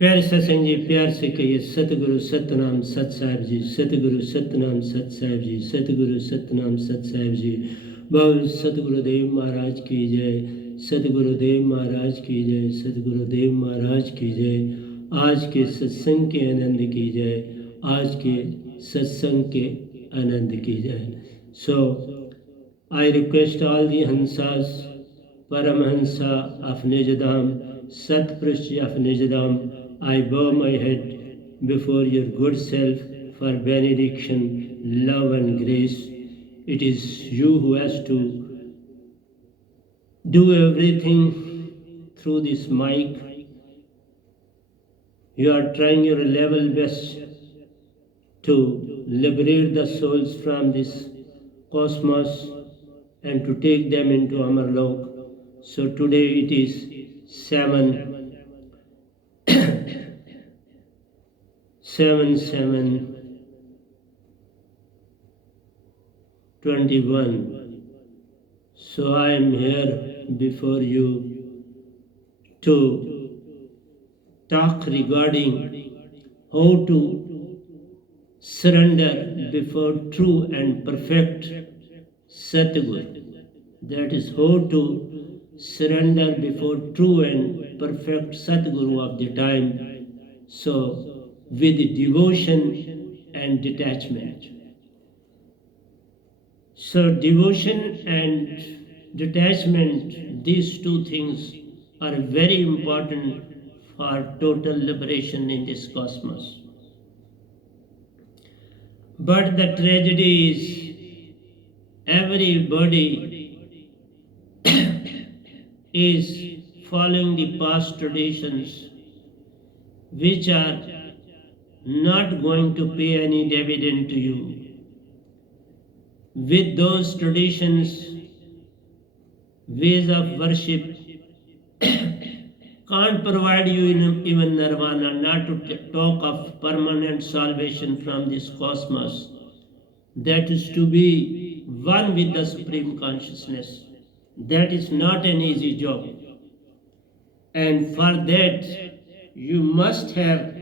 प्यारे सत्संग जी, प्यार से कहिए सतगुरु सतनाम सत साहिब जी, सतगुरु सतनाम सत साहिब जी, सतगुरु सतनाम सत साहिब जी। बोल सतगुरुदेव महाराज की जय, सतगुरुदेव महाराज की जय, सतगुरुदेव महाराज की जय। आज के सत्संग के आनंद की जय, आज के सत्संग के आनंद की जय। सो I request all the Hansas, Paramhansa of Nijadam, Satpurush of Nijadam, I bow my head before your good self for benediction, love and grace. It is you who has to do everything through this mic. You are trying your level best to liberate the souls from this cosmos and to take them into Amarlok. So today it is 7/7/21. So I am here before you to talk regarding how to surrender before true and perfect Satguru. That is how to surrender before true and perfect Satguru of the time. So, with devotion and detachment. So, devotion and detachment, these two things are very important for total liberation in this cosmos. But the tragedy is everybody is following the past traditions which are not going to pay any dividend to you. With those traditions, ways of worship can't provide you even nirvana, not to talk of permanent salvation from this cosmos. That is to be one with the Supreme Consciousness. That is not an easy job. And for that, you must have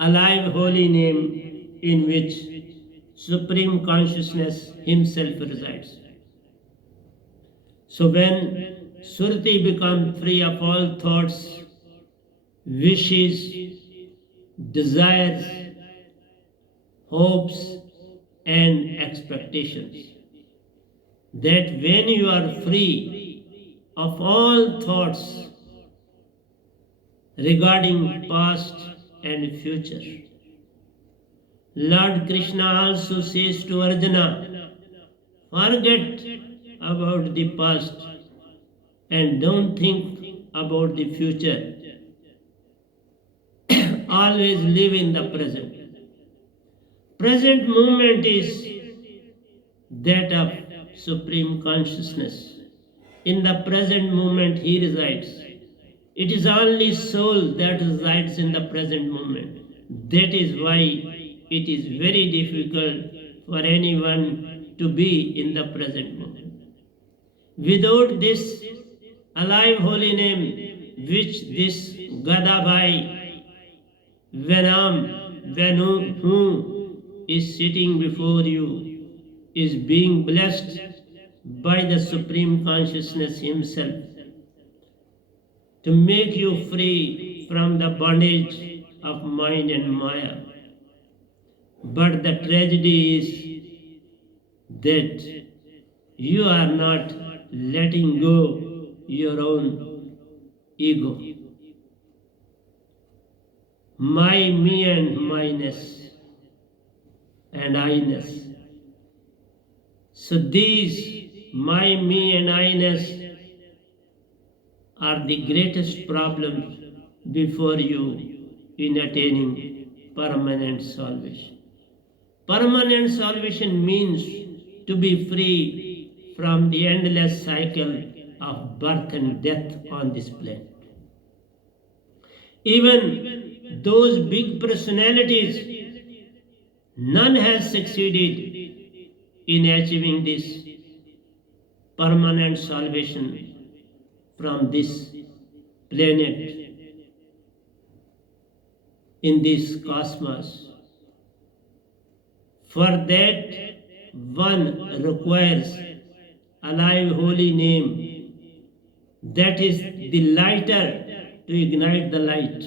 alive holy name in which Supreme Consciousness Himself resides. So when Surti becomes free of all thoughts, wishes, desires, hopes, and expectations, that when you are free of all thoughts regarding past and future, Lord Krishna also says to Arjuna, forget about the past and don't think about the future. Always live in the present. Present moment is that of Supreme Consciousness. In the present moment He resides. It is only soul that resides in the present moment. That is why it is very difficult for anyone to be in the present moment. Without this alive holy name, which this Gadabhai Venam, who is sitting before you, is being blessed by the Supreme Consciousness Himself to make you free from the bondage of mind and Maya. But the tragedy is that you are not letting go your own ego. My, me and myness and I-ness. So these my, me and I-ness are the greatest problems before you in attaining permanent salvation. Permanent salvation means to be free from the endless cycle of birth and death on this planet. Even those big personalities, none has succeeded in achieving this permanent salvation from this planet. in this cosmos. For that, one requires alive holy name, that is the lighter to ignite the light.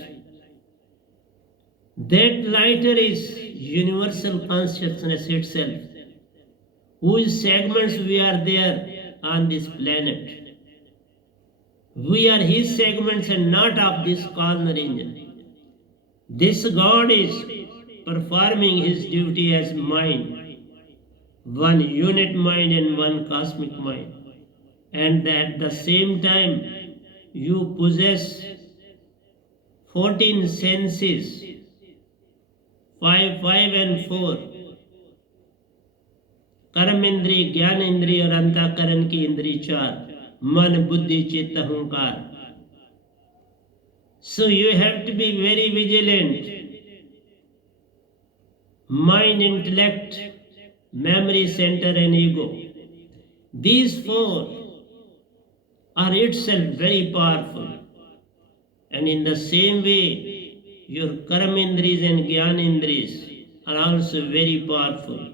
That lighter is universal consciousness itself, whose segments we are there on this planet. We are his segments and not of this corner engine. This God is performing his duty as mind, one unit mind and one cosmic mind. And at the same time, you possess 14 senses, 5, 5 and 4. कर्म इंद्रिय, ज्ञान इंद्रिय और अंतःकरण की इंद्रिय 4, मन बुद्धि चित्त अहंकार. So you have to be very vigilant. Mind, intellect, memory center and ego. These 4 are itself very powerful. And in the same way, your karma indriyas and jnana indriyas are also very powerful.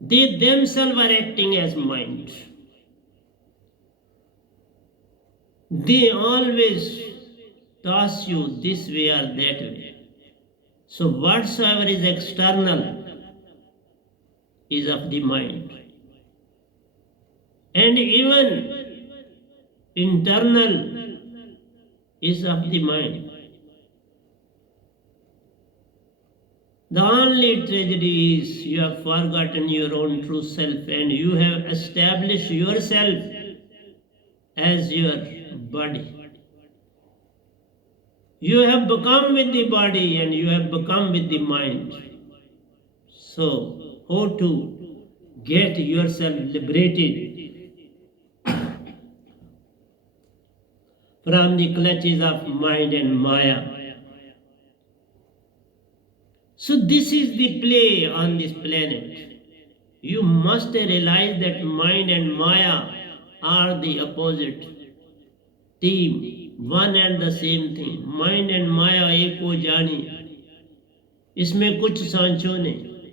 They themselves are acting as mind. They always toss you this way or that way. So whatsoever is external is of the mind. And even internal is of the mind. The only tragedy is you have forgotten your own true self and you have established yourself as your body. You have become with the body and you have become with the mind. So, how to get yourself liberated from the clutches of mind and Maya? So this is the play on this planet. You must realize that mind and Maya are the opposite team, one and the same thing. Mind and Maya एक हो जानी, इसमें कुछ सांचो नहीं.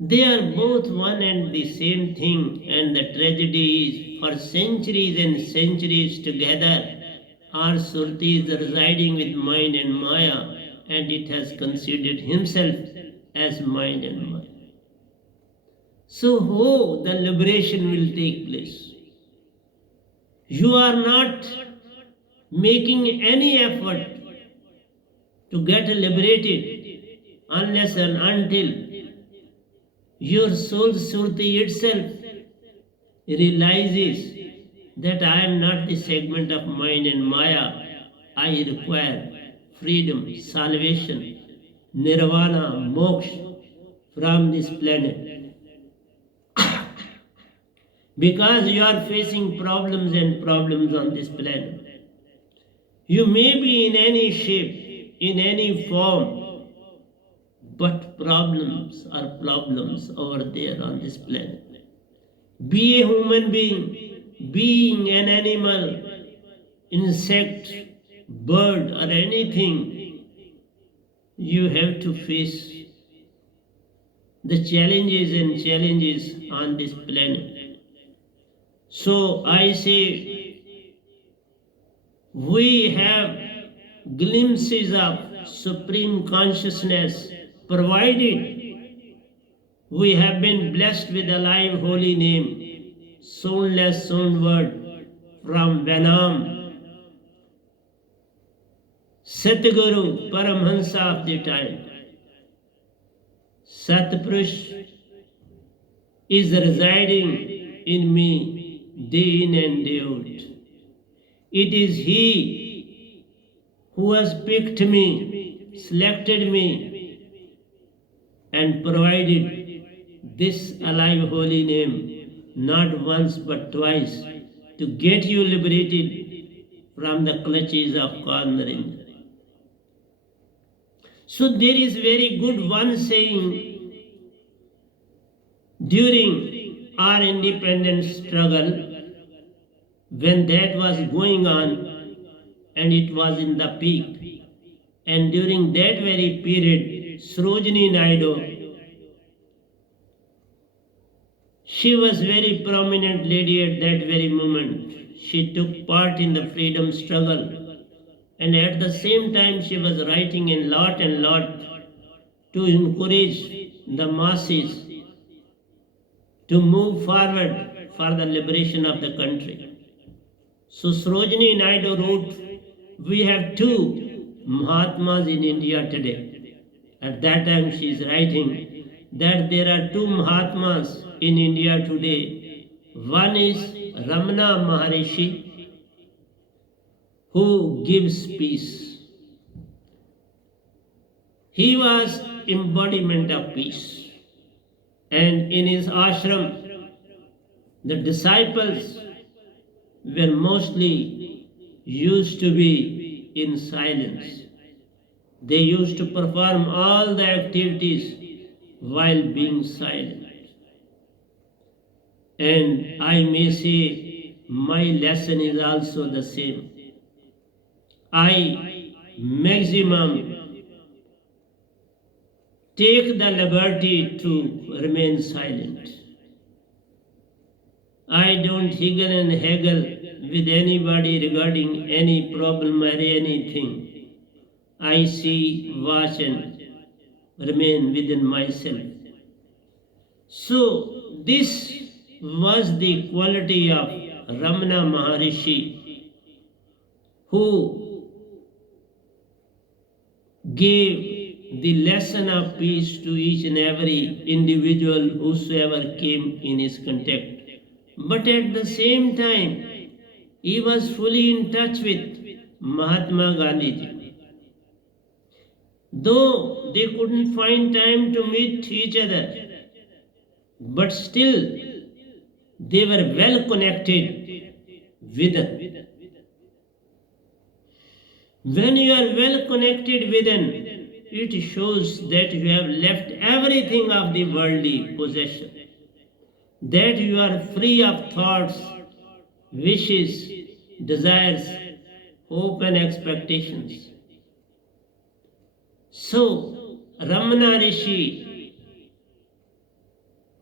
They are both one and the same thing, and the tragedy is for centuries and centuries together our Surti is residing with mind and Maya, and it has considered himself as mind and Maya. So how the liberation will take place? You are not making any effort to get liberated unless and until your soul Surti itself realizes that I am not the segment of mind and Maya. I require freedom, salvation, nirvana, moksha from this planet. Because you are facing problems and problems on this planet. You may be in any shape, in any form, but problems are problems over there on this planet. Be a human being an animal, insect, bird or anything, you have to face the challenges on this planet. So I say we have glimpses of supreme consciousness provided we have been blessed with a live holy name, soundless sound word from VAI NAAM, satguru, Paramhansa of the time. Satpurush is residing in me day in and day out. It is he who has picked me, selected me, and provided this alive holy name, not once but twice, to get you liberated from the clutches of cornering. So there is very good one saying during our independence struggle, when that was going on, and it was in the peak. And during that very period, Sarojini Naidu, she was very prominent lady at that very moment. She took part in the freedom struggle, and at the same time she was writing a lot and lot to encourage the masses to move forward for the liberation of the country. So Sarojini Naidu wrote, we have two Mahatmas in India today. At that time she is writing that there are two Mahatmas in India today. One is Ramana Maharishi, who gives peace. He was embodiment of peace. And in his ashram, the disciples were mostly used to be in silence. They used to perform all the activities while being silent. And I may say my lesson is also the same. I maximum take the liberty to remain silent. I don't higgle and haggle with anybody regarding any problem or anything. I see, watch and remain within myself. So this was the quality of Ramana Maharishi, who gave the lesson of peace to each and every individual whosoever came in his contact. But at the same time, he was fully in touch with Mahatma Gandhi. Though they couldn't find time to meet each other, but still they were well connected within. When you are well connected within, it shows that you have left everything of the worldly possession, that you are free of thoughts, wishes, desires, hope and expectations. So, Ramana Rishi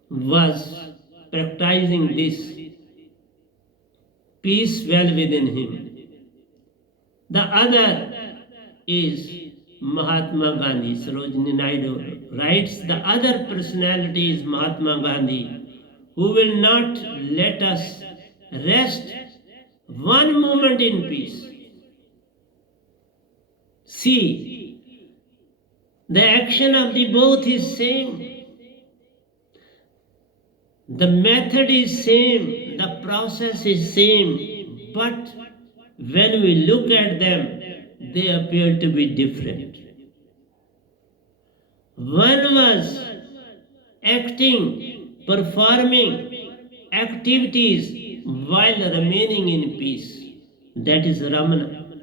was practicing this peace well within him. The other is Mahatma Gandhi. Sarojini Naidu writes, the other personality is Mahatma Gandhi, who will not let us rest one moment in peace. See, the action of the both is same. The method is same, the process is same, but when we look at them, they appear to be different. One was acting, performing activities while remaining in peace. That is Ramana.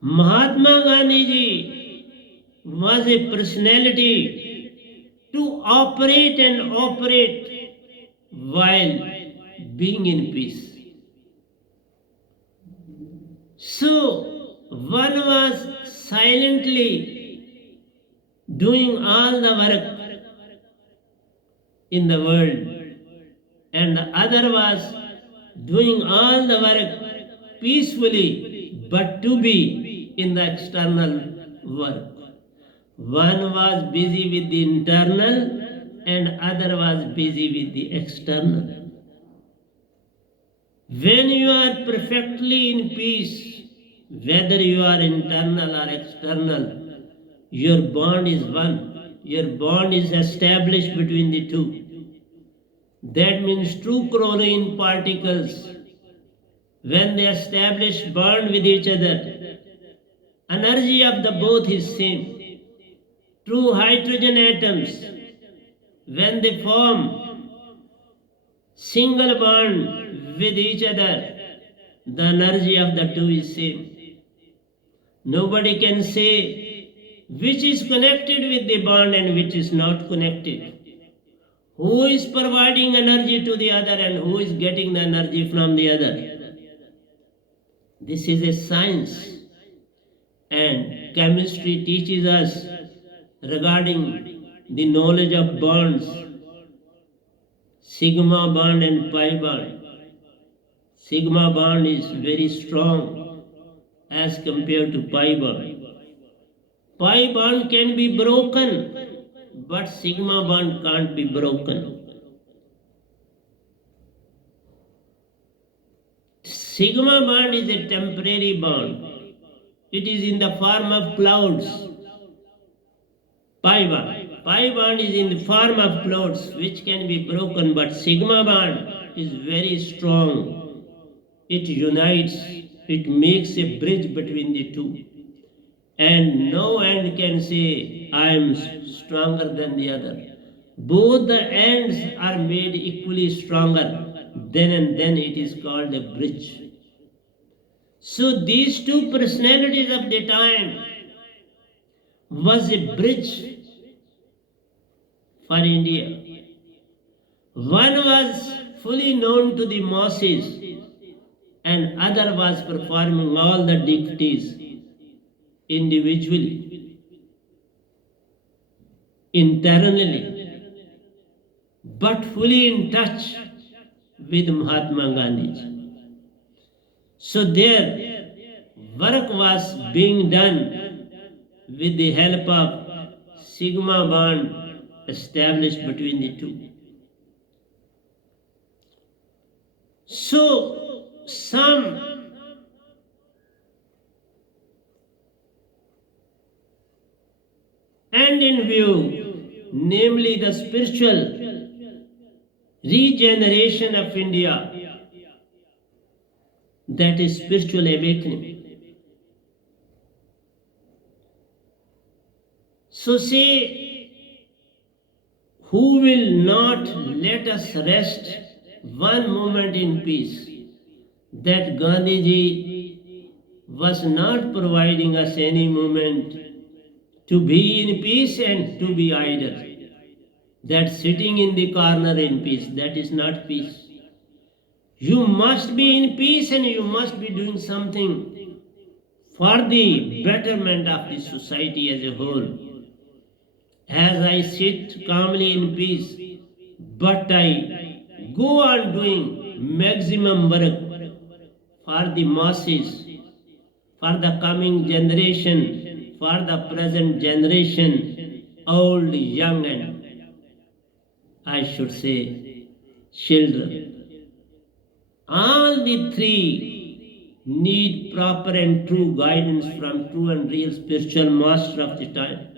Mahatma Gandhi ji was a personality to operate and operate while being in peace. So, one was silently doing all the work in the world, and the other was doing all the work peacefully, but to be in the external work. One was busy with the internal and other was busy with the external. When you are perfectly in peace, whether you are internal or external, your bond is one. Your bond is established between the two. That means two chlorine particles, when they establish bond with each other, energy of the both is same. Two hydrogen atoms, when they form single bond with each other, the energy of the two is same. Nobody can say which is connected with the bond and which is not connected. Who is providing energy to the other and who is getting the energy from the other. This is a science, and chemistry teaches us regarding the knowledge of bonds, sigma bond and pi bond. Sigma bond is very strong as compared to pi bond. Pi bond can be broken, but sigma bond can't be broken. Sigma bond is a temporary bond. It is in the form of clouds. Pi bond is in the form of clouds which can be broken, but sigma bond is very strong. It unites, it makes a bridge between the two. And no end can say, I am stronger than the other. Both the ends are made equally stronger. Then and then it is called a bridge. So these two personalities of the time was a bridge for India. One was fully known to the masses and other was performing all the duties individually, internally, but fully in touch with Mahatma Gandhi. So their work was being done with the help of sigma bond established between the two. So some end in view, namely the spiritual regeneration of India, that is spiritual awakening. So say, who will not let us rest one moment in peace? That Gandhiji was not providing us any moment to be in peace and to be idle. That sitting in the corner in peace, that is not peace. You must be in peace and you must be doing something for the betterment of the society as a whole. As I sit calmly in peace, but I go on doing maximum work for the masses, for the coming generation, for the present generation, old, young, and I should say children. All the three need proper and true guidance from true and real spiritual master of the time.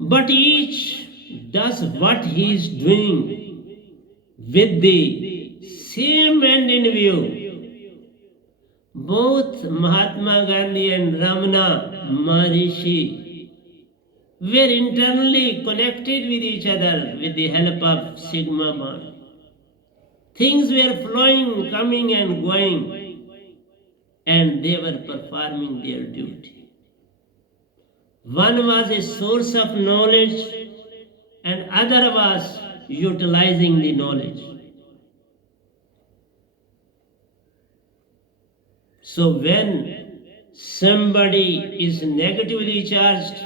But each does what he is doing with the same end in view. Both Mahatma Gandhi and Ramana Maharishi were internally connected with each other with the help of sigma bond. Things were flowing, coming and going, and they were performing their duty. One was a source of knowledge and other was utilizing the knowledge. So when somebody is negatively charged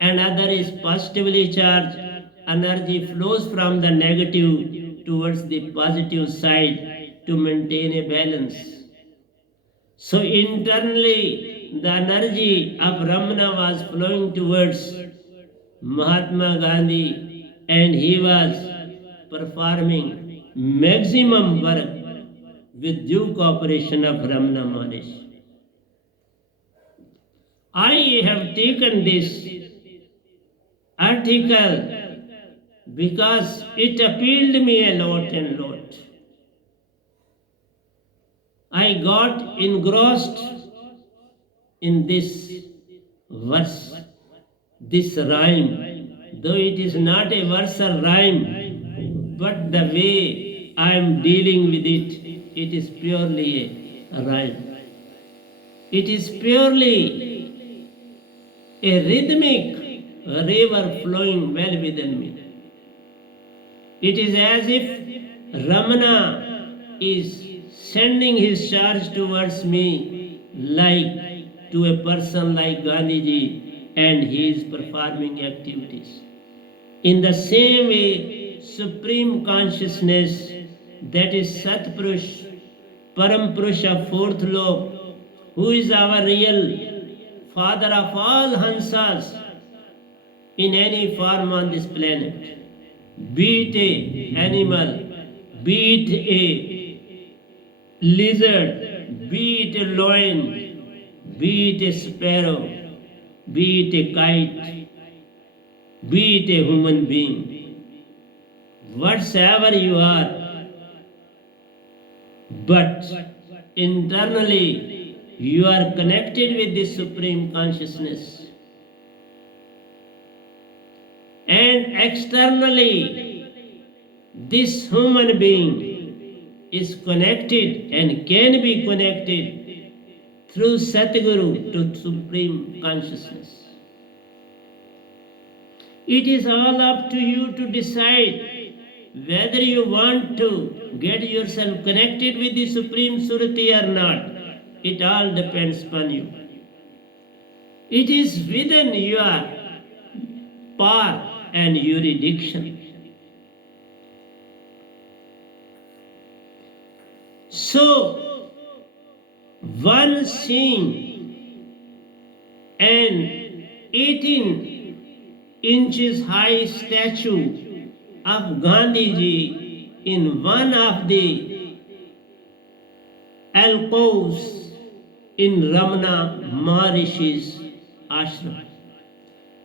and other is positively charged, energy flows from the negative towards the positive side to maintain a balance. So internally, the energy of Ramana was flowing towards Mahatma Gandhi and he was performing maximum work with due cooperation of Ramana Maharishi. I have taken this article because it appealed me a lot and lot. I got engrossed in this verse, this rhyme, though it is not a verse or rhyme, but the way I am dealing with it, it is purely a rhyme. It is purely a rhythmic river flowing well within me. It is as if Ramana is sending his charge towards me like to a person like Gandhiji, and he is performing activities. In the same way, Supreme Consciousness, that is Satpurush, Param Purusha, fourth law, who is our real father of all Hansas in any form on this planet, be it a animal, be it a lizard, be it a lion, be it a sparrow, be it a kite, be it a human being, whatsoever you are, but internally you are connected with the Supreme Consciousness, and externally this human being is connected and can be connected through Satguru to Supreme Consciousness. It is all up to you to decide whether you want to get yourself connected with the Supreme Surati or not. It all depends upon you. It is within your power and jurisdiction. So, one seeing an 18 inches high statue of Gandhiji in one of the alcoves in Ramana Maharishi's ashram.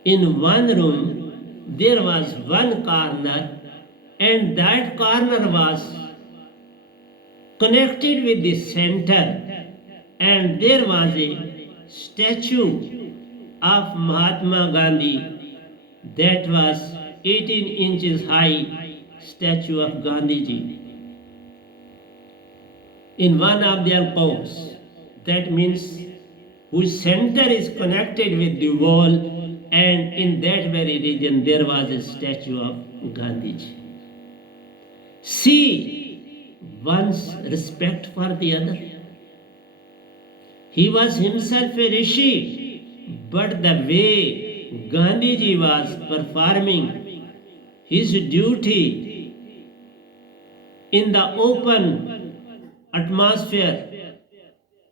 In one room there was one corner, and that corner was connected with the center, and there was a statue of Mahatma Gandhi that was 18 inches high statue of Gandhiji in one of their alcoves. That means whose center is connected with the wall, and in that very region there was a statue of Gandhiji. See one's respect for the other. He was himself a rishi, but the way Gandhiji was performing his duty in the open atmosphere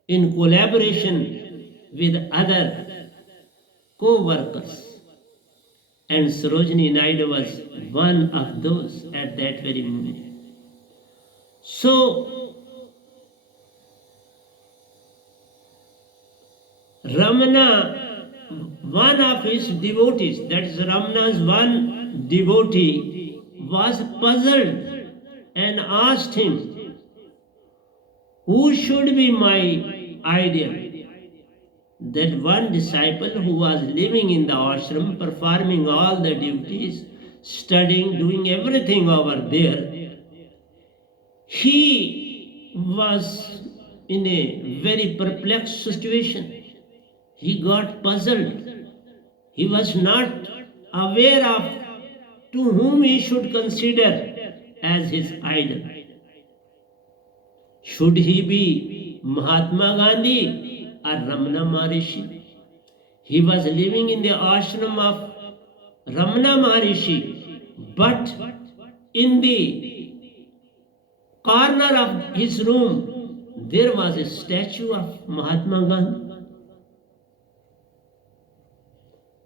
in collaboration with other co-workers, and Sarojini Naidu was one of those at that very moment. So Ramana, one of his devotees, that is Ramana's one devotee, was puzzled and asked him, who should be my ideal? That one disciple who was living in the ashram, performing all the duties, studying, doing everything over there, he was in a very perplexed situation. He got puzzled. He was not aware of to whom he should consider as his idol. Should he be Mahatma Gandhi or Ramana Maharishi? He was living in the ashram of Ramana Maharishi, but in the corner of his room there was a statue of Mahatma Gandhi.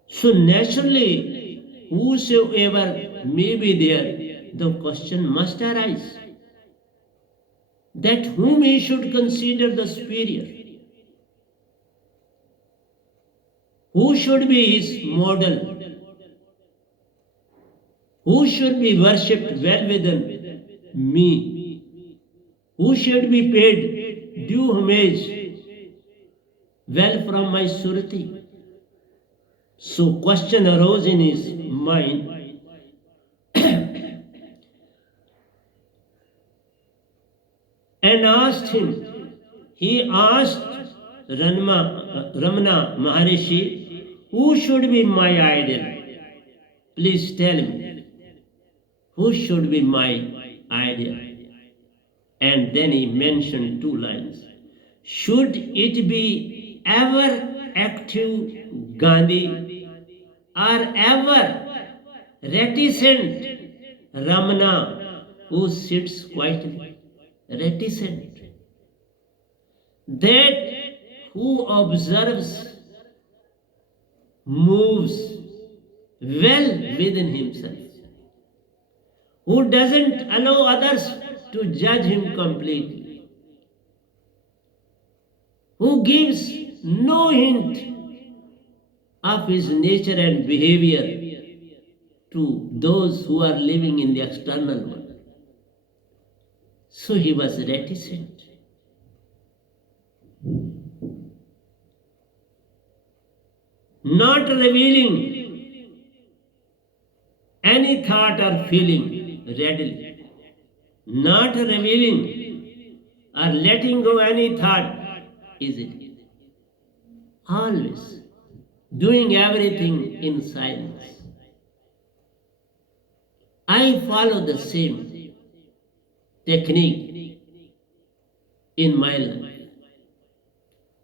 So naturally, whosoever may be there, the question must arise that whom he should consider the superior, who should be his model, who should be worshipped well within me, who should be paid due homage well from my surati. So question arose in his mind, and asked him. He asked Ramana Maharishi, who should be my idol? Please tell me, who should be my idol? And then he mentioned two lines. Should it be ever active Gandhi or ever reticent Ramana who sits quietly? Reticent. That who observes, moves well within himself, who doesn't allow others to judge him completely, who gives no hint of his nature and behavior to those who are living in the external world. So he was reticent. Not revealing any thought or feeling readily, not revealing or letting go any thought easily, always doing everything in silence. I follow the same technique in my life.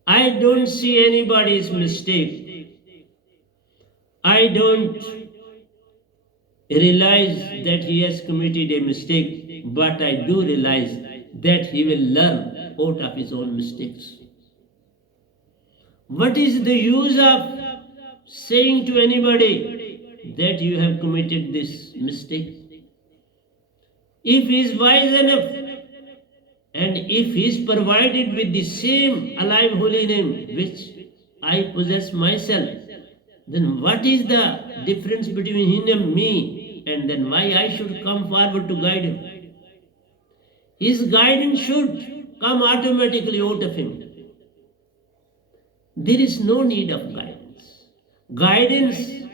I don't see anybody's mistake. I don't realize that he has committed a mistake, but I do realize that he will learn out of his own mistakes. What is the use of saying to anybody that you have committed this mistake? If he is wise enough and if he is provided with the same alive holy name which I possess myself, then what is the difference between him and me? And then why I should come forward to guide him? His guidance should come automatically out of him. There is no need of guidance. Guidance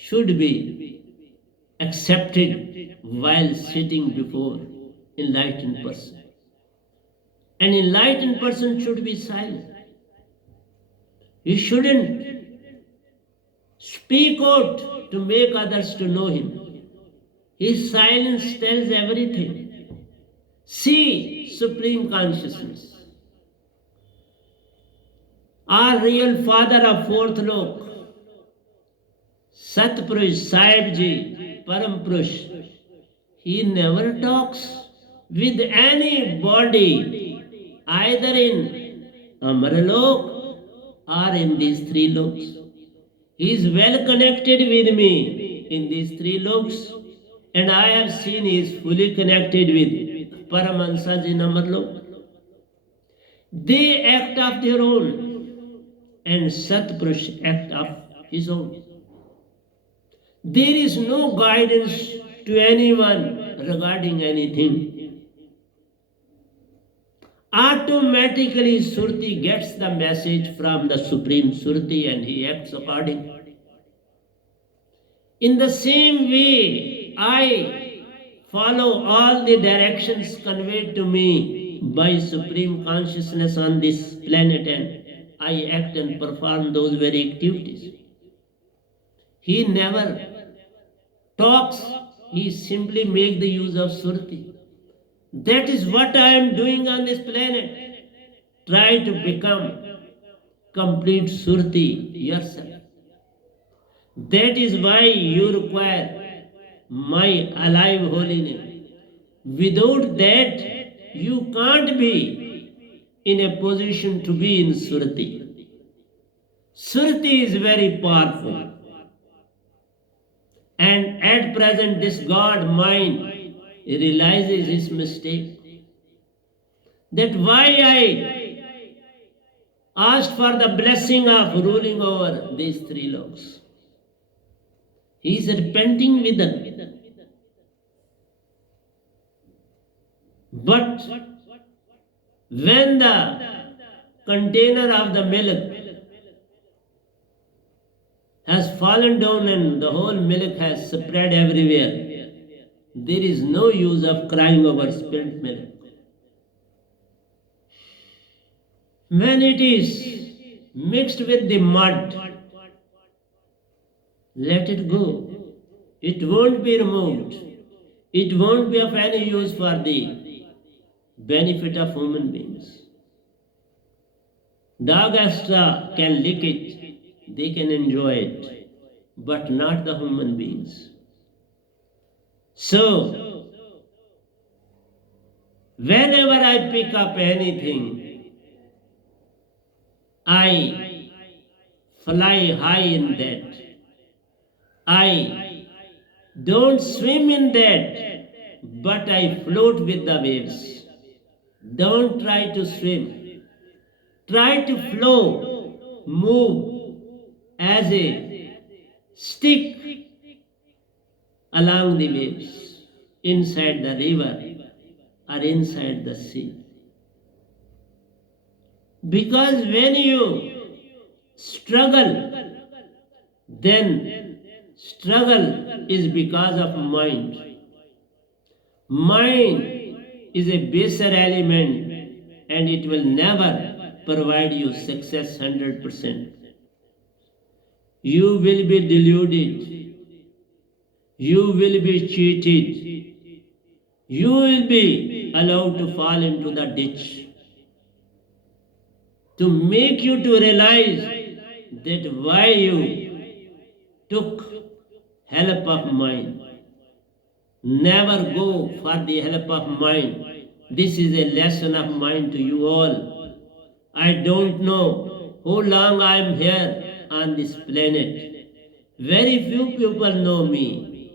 should be accepted while sitting before enlightened person. An enlightened person should be silent. He shouldn't speak out to make others to know him. His silence tells everything. See Supreme Consciousness. Our real father of fourth lok, Satpurush Sahib Ji, Param Purush, he never talks with anybody, either in Amaralok or in these three loks. He is well connected with me in these three loks, and I have seen he is fully connected with Paramahansas in Amarlok. They act of their own, and Satpurush act of his own. There is no guidance to anyone regarding anything. Automatically Surti gets the message from the Supreme Surti and he acts accordingly. In the same way, I follow all the directions conveyed to me by Supreme Consciousness on this planet, and I act and perform those very activities. He never talks, he simply makes the use of Surti. That is what I am doing on this planet. Try to become complete Surti yourself. That is why you require my alive holy name. Without that, you can't be in a position to be in Surti. Surti is very powerful. And at present, this God mind realizes his mistake. That why I asked for the blessing of ruling over these three loks. He is repenting with them. But when the container of the milk has fallen down and the whole milk has spread everywhere, there is no use of crying over spilled milk. When it is mixed with the mud, let it go. It won't be removed. It won't be of any use for the benefit of human beings. Dog extra can lick it, they can enjoy it, but not the human beings. So, whenever I pick up anything, I fly high in that. I don't swim in that, but I float with the waves. Don't try to swim. Try to flow, move as a stick along the waves, inside the river or inside the sea. Because when you struggle, then struggle is because of mind. Mind is a baser element and it will never provide you success 100%. You will be deluded. You will be cheated. You will be allowed to fall into the ditch. To make you to realize that why you took help of mind. Never go for the help of mind. This is a lesson of mine to you all. I don't know how long I am here on this planet. Very few people know me.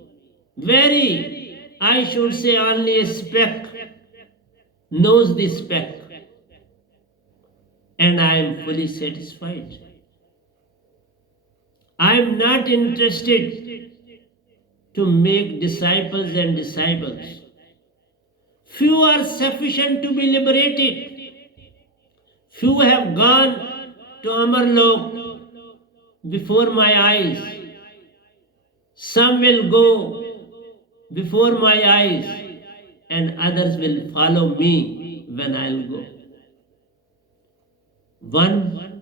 Very, I should say only a speck knows the speck. And I am fully satisfied. I am not interested to make disciples and disciples. Few are sufficient to be liberated. Few have gone to Amarlok before my eyes. Some will go before my eyes and others will follow me when I'll go. One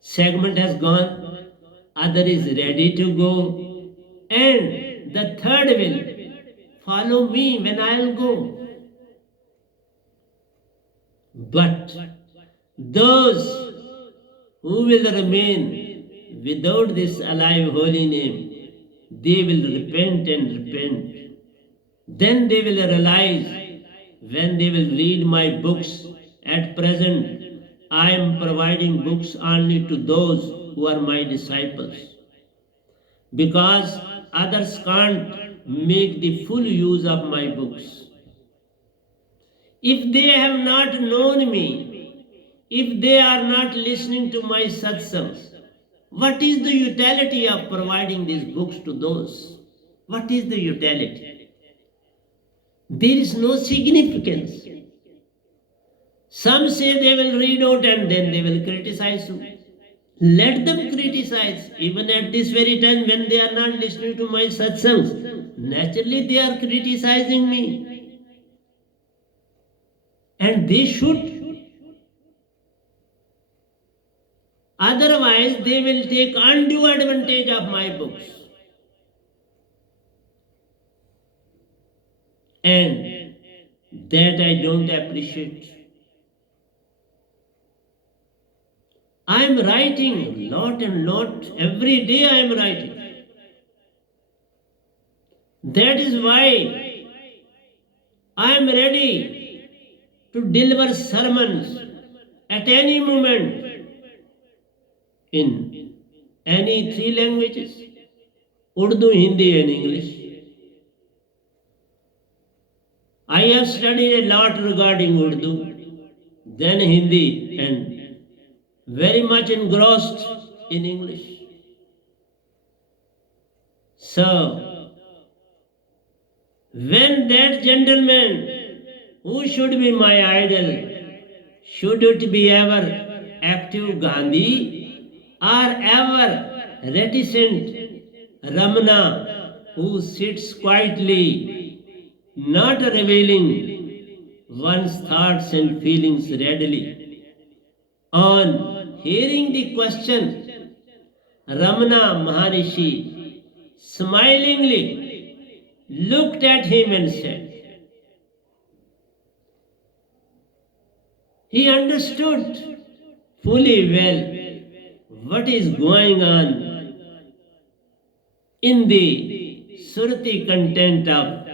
segment has gone, other is ready to go, and the third will follow me when I'll go. But those who will remain without this alive holy name, they will repent and repent. Then they will realize when they will read my books. At present, I am providing books only to those who are my disciples, because others can't make the full use of my books. If they have not known me, if they are not listening to my satsangs, what is the utility of providing these books to those? What is the utility? There is no significance. Some say they will read out and then they will criticize you. Let them criticize. Even at this very time when they are not listening to my satsangs, naturally they are criticizing me. And they should. Otherwise they will take undue advantage of my books. And that I don't appreciate. I am writing lot and lot. Every day I am writing. That is why I am ready to deliver sermons at any moment in any three languages: Urdu, Hindi and English. I have studied a lot regarding Urdu, then Hindi, and very much engrossed in English. So, when that gentleman, who should be my idol, should it be ever active Gandhi or ever reticent Ramana, who sits quietly, not revealing one's thoughts and feelings readily? On hearing the question, Ramana Maharishi smilingly looked at him and said, He understood fully well what is going on in the Surti content of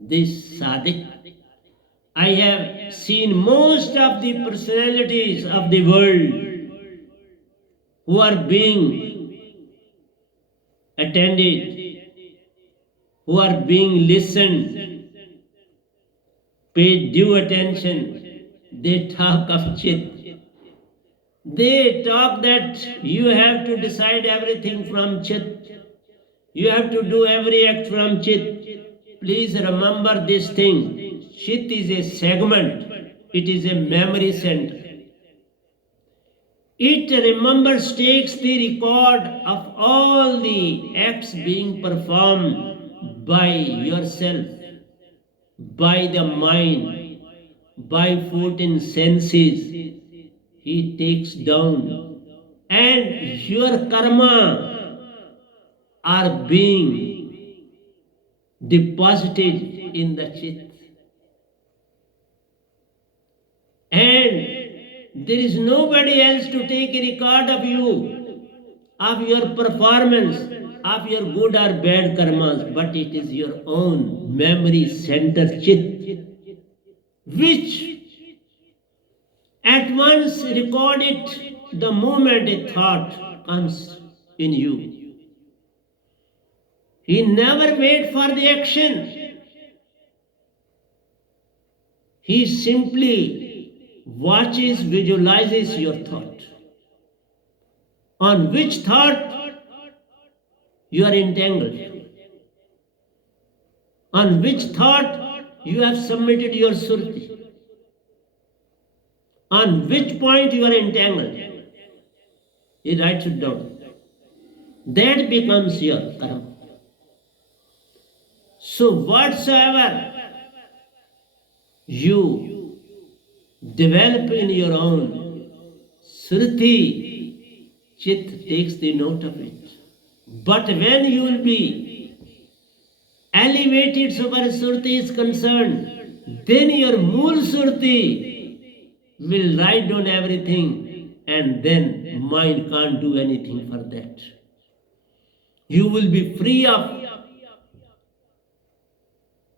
this sadhik. I have seen most of the personalities of the world who are being attended, who are being listened, paid due attention. They talk of Chit. They talk that you have to decide everything from Chit. You have to do every act from Chit. Please remember this thing. Chit is a segment. It is a memory center. It remembers, takes the record of all the acts being performed by yourself, by the mind, by 14 senses. He takes down, and your karma are being deposited in the chit. And there is nobody else to take a record of you, of your performance, of your good or bad karmas, but it is your own memory center chit, which at once record it the moment a thought comes in you. He never waits for the action. He simply watches, visualizes your thought. On which thought you are entangled? On which thought you have submitted your surti? On which point you are entangled? He writes it down. That becomes your karma. So whatsoever you develop in your own Sruti, Chit takes the note of it. But when you will be elevated so far as Surti is concerned, then your Mool Surti will write down everything, and then mind can't do anything for that. You will be free of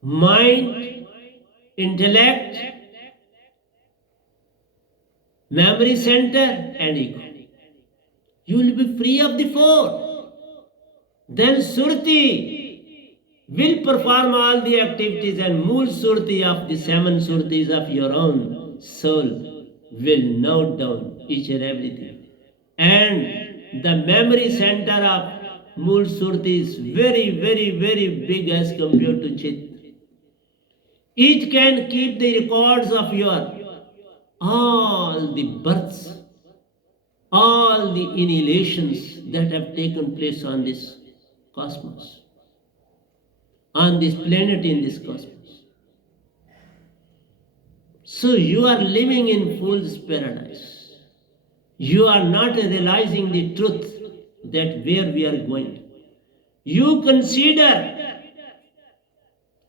mind, intellect, memory center, and ego. You will be free of the four. Then Surti will perform all the activities, and Mool Surti of the 7 Surtis of your own soul will note down each and everything. And the memory center of Mool Surti is very, very, very big as compared to Chit. It can keep the records of your all the births, all the inhalations that have taken place on this cosmos, on this planet, in this cosmos. So you are living in fool's paradise. You are not realizing the truth that where we are going. You consider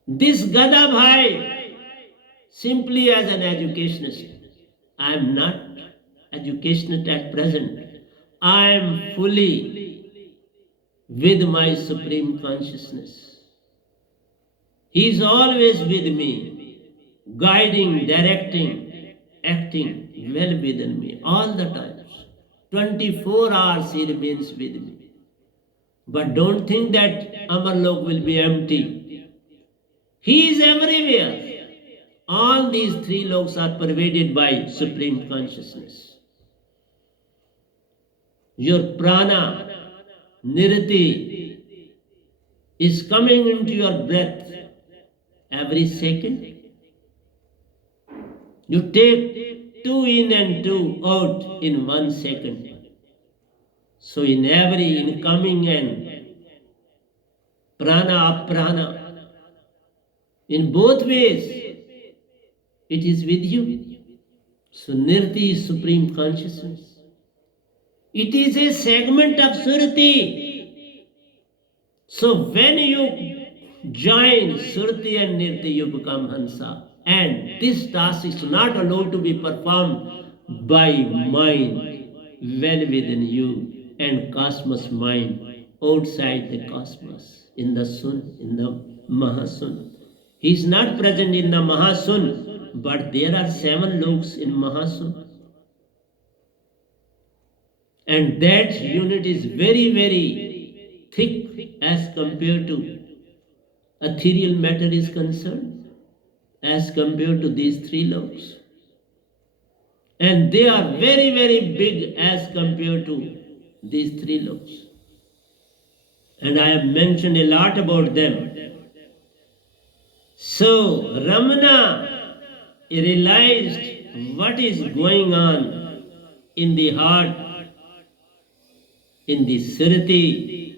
this Gada Bhai simply as an educationist. I am not educationist at present. I am fully with my Supreme Consciousness. He is always with me, guiding, directing, acting well within me all the times. 24 hours he remains with me. But don't think that Amarlok will be empty. He is everywhere. All these 3 loks are pervaded by Supreme Consciousness. Your prana, niriti, is coming into your breath every second. You take 2 in and 2 out in 1 second. So in every incoming and prana, aprana, in both ways, it is with you. So Nirti is Supreme Consciousness. It is a segment of Surti. So when you join Surti and Nirti, you become Hansa. And this task is not allowed to be performed by mind well within you and cosmos mind outside the cosmos, in the Sun, in the Mahasun. He is not present in the Mahasun, but there are 7 loks in Mahasun. And that unit is very, very thick as compared to ethereal matter is concerned, as compared to these 3 loks. And they are very, very big as compared to these 3 loks. And I have mentioned a lot about them. So Ramana realized what is going on in the heart, in the Sriti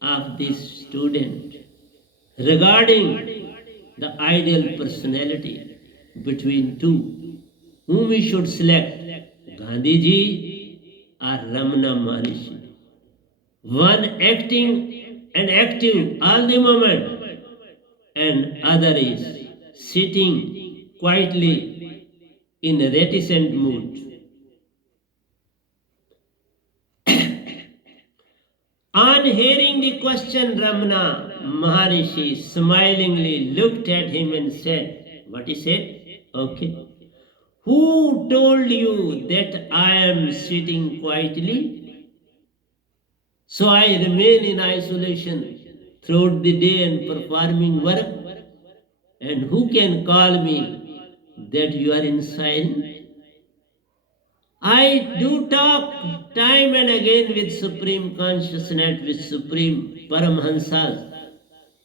of this student regarding the ideal personality between 2, whom he should select, Gandhiji or Ramana Maharishi. One acting and active all the moment, and other is sitting quietly in a reticent mood. On hearing the question, Ramana Maharishi smilingly looked at him and said, what he said? Okay. Who told you that I am sitting quietly? So I remain in isolation throughout the day and performing work. And who can call me that you are in silence? I do talk time and again with Supreme Consciousness, with Supreme Paramhansas,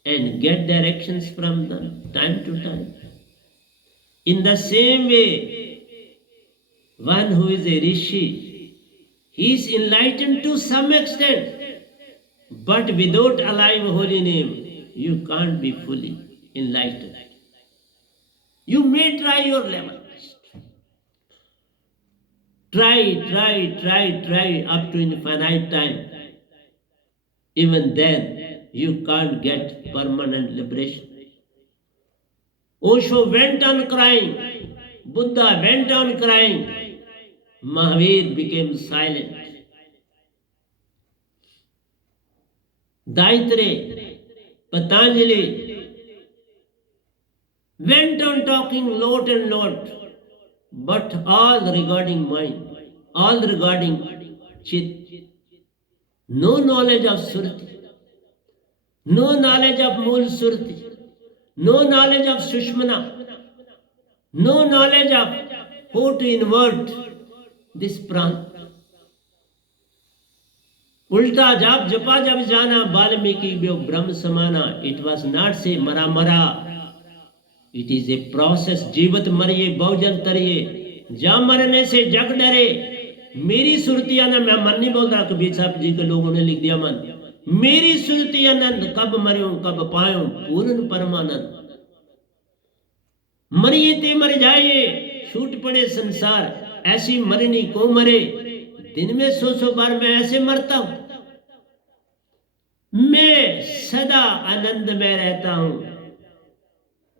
and get directions from them time to time. In the same way, one who is a rishi, he is enlightened to some extent, but without alive holy name, you can't be fully enlightened. You may try your level. Try up to infinite time. Even then, you can't get permanent liberation. Osho went on crying. Buddha went on crying. Mahavir became silent. Daitre, Patanjali went on talking lot and lot, but all regarding mind, all regarding Chit. No knowledge of Surti, no knowledge of Mool Surti, no knowledge of Sushmana, no knowledge of how to invert this prana. Ulta jab japa jab jana Valmiki vyo Brahm samana. It was not say mara mara. It is a process. जीवत मरिए बहुजन तरिए, जा मरने से जग डरे. मेरी सुरतियां ना, मैं मन नहीं बोल रहा, कबीर साहब जी के लोगों ने लिख दिया मन. मेरी सुरति आनंद, कब मरूं कब पाऊं पूर्ण परमानंद. मरिए ते मर जाइए, छूट पड़े संसार, ऐसी मरनी को मरे. दिन में 100 बार मैं ऐसे मरता हूं. मैं सदा आनंद में रहता हूं,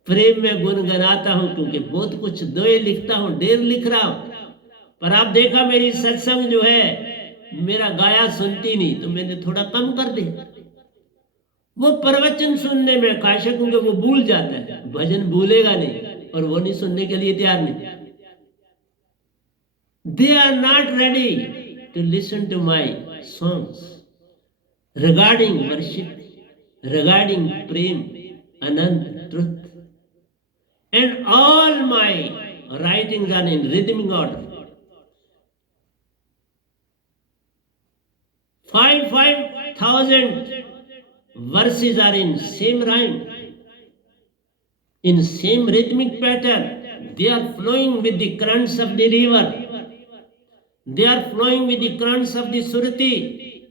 प्रेम में गुनगुनाता हूं, क्योंकि बहुत कुछ दोए लिखता हूं, ढेर लिख रहा हूं. पर आप देखा मेरी सत्संग जो है, मेरा गाया सुनती नहीं, तो मैंने थोड़ा कम कर दिया. वो प्रवचन सुनने में काशा, क्योंकि वो भूल जाता है, भजन भूलेगा नहीं, और वो नहीं सुनने के लिए तैयार नहीं. They are not ready to listen to my songs regarding worship, regarding prem, anand, truth. And all my writings are in rhythmic order. 5,000 verses are in same rhyme, in same rhythmic pattern. They are flowing with the currents of the river. They are flowing with the currents of the Surati.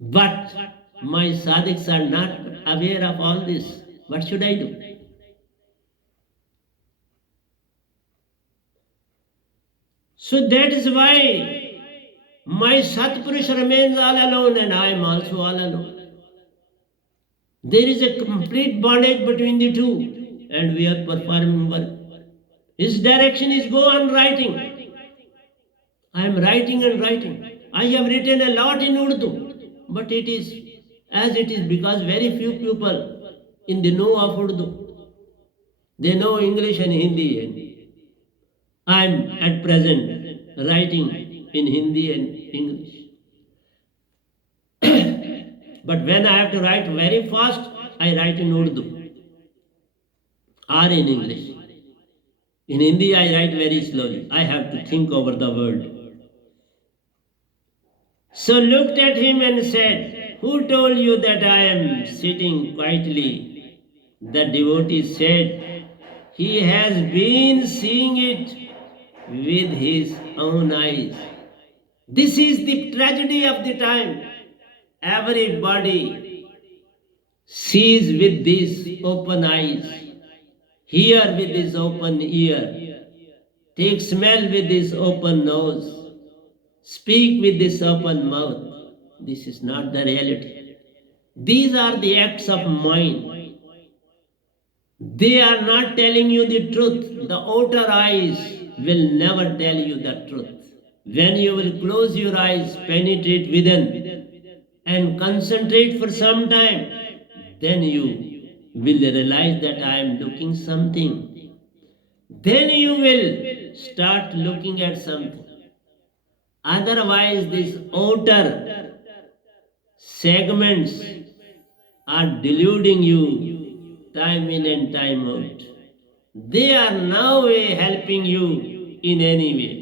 But my sadhaks are not aware of all this. What should I do? So that is why my Satpurush remains all alone, and I am also all alone. There is a complete bondage between the two, and we are performing work. His direction is go on writing. I am writing and writing. I have written a lot in Urdu, but it is as it is because very few people in the know of Urdu. They know English and Hindi, and I am at present writing in Hindi and English. But when I have to write very fast, I write in Urdu or in English. In Hindi, I write very slowly. I have to think over the word. So looked at him and said, "Who told you that I am sitting quietly?" The devotee said, "He has been seeing it with his own eyes." This is the tragedy of the time. Everybody sees with these open eyes, hear with this open ear, take smell with this open nose, speak with this open mouth. This is not the reality. These are the acts of mind. They are not telling you the truth. The outer eyes will never tell you the truth. When you will close your eyes, penetrate within, and concentrate for some time, then you will realize that I am looking something. Then you will start looking at something. Otherwise, these outer segments are deluding you time in and time out. They are no way helping you in any way.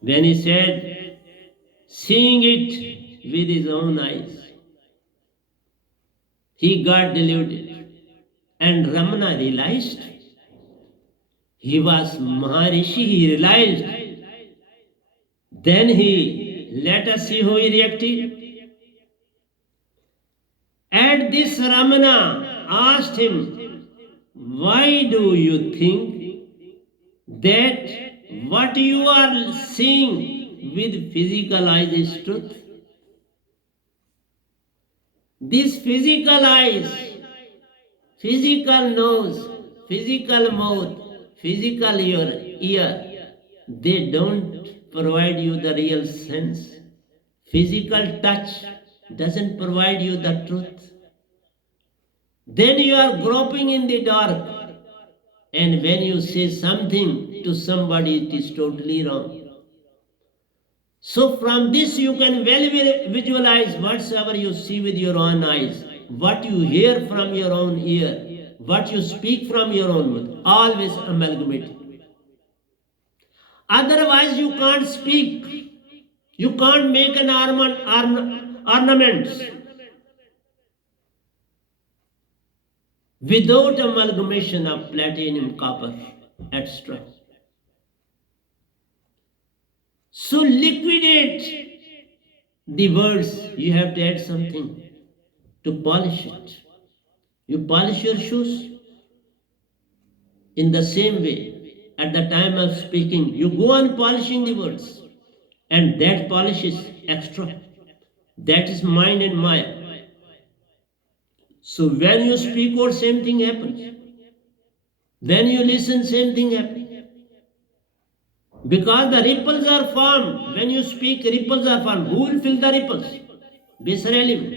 When he said, seeing it with his own eyes, he got deluded. And Ramana realized. He was Maharishi, he realized. Then he, let us see how he reacted. At this, Ramana asked him, "Why do you think that what you are seeing with physical eyes is truth?" These physical eyes, physical nose, physical mouth, physical ear, they don't provide you the real sense. Physical touch doesn't provide you the truth. Then you are groping in the dark, and when you say something to somebody, it is totally wrong. So from this you can well visualize whatsoever you see with your own eyes, what you hear from your own ear, what you speak from your own mouth, always amalgamate. Otherwise you can't speak, you can't make an ornament without amalgamation of platinum, copper, etc. So liquidate the words, you have to add something to polish it. You polish your shoes. In the same way, at the time of speaking, you go on polishing the words, and that polish is extra. That is mind and maya. So when you speak out, same thing happens. When you listen, same thing happens. Because the ripples are formed. When you speak, ripples are formed. Who will fill the ripples? Basar element.